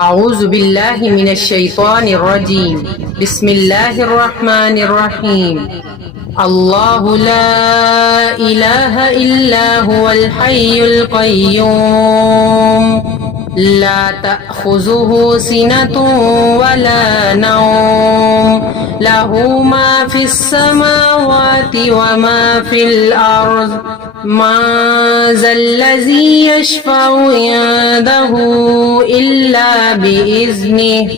أعوذ بالله من الشيطان الرجيم. بسم الله الرحمن الرحيم. الله لا إله إلا هو الحي القيوم لا تأخذه سنة ولا نوم له ما في السماوات وما في الأرض ما ذا الذي يشفع عنده إلا بإذنه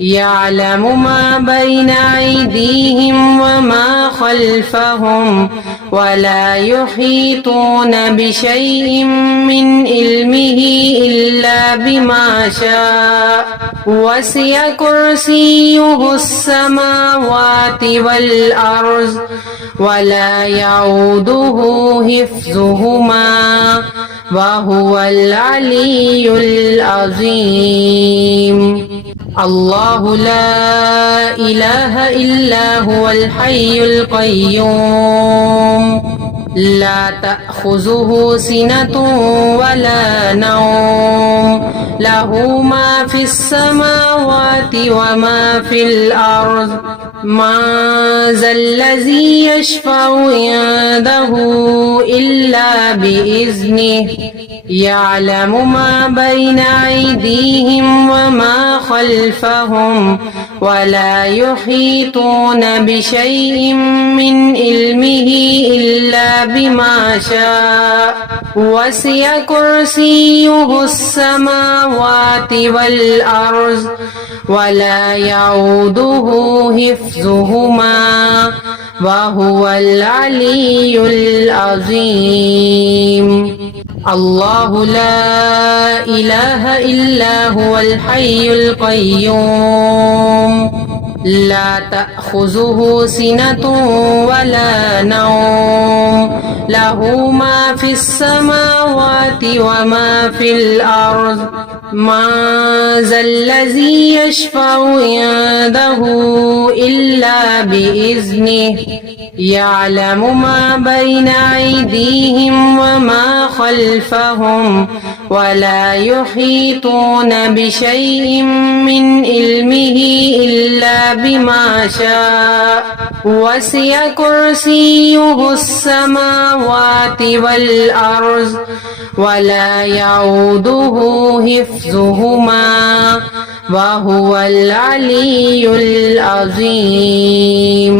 يعلم ما بين أيديهم وما خلفهم ولا يحيطون بشيء من علمه إلا بما شاء وسع كرسيه السماوات والأرض ولا يعوده حفظهما وهو العلي العظيم. الله لا إله إلا هو الحي القيوم لا تأخذه سنة ولا نوم له ما في السماوات وما في الأرض ما ذا الذي يشفع عنده إلا بإذنه يعلم ما بين أيديهم وما خلفهم ولا يحيطون بشيء من علمه إلا بما شاء وسع كرسيه السماوات والأرض ولا يعوده حفظهما وهو العلي العظيم. الله لا إله إلا هو الحي القيوم لا تأخذه سنة ولا نوم له ما في السماوات وما في الأرض ما ذا الذي يشفع عنده إلا بإذنه يعلم ما بين أيديهم وما خلفهم ولا يحيطون بشيء من علمه إلا بما شاء وسع كرسيه السماوات والأرض ولا يعوده حفظهما وهو العلي العظيم.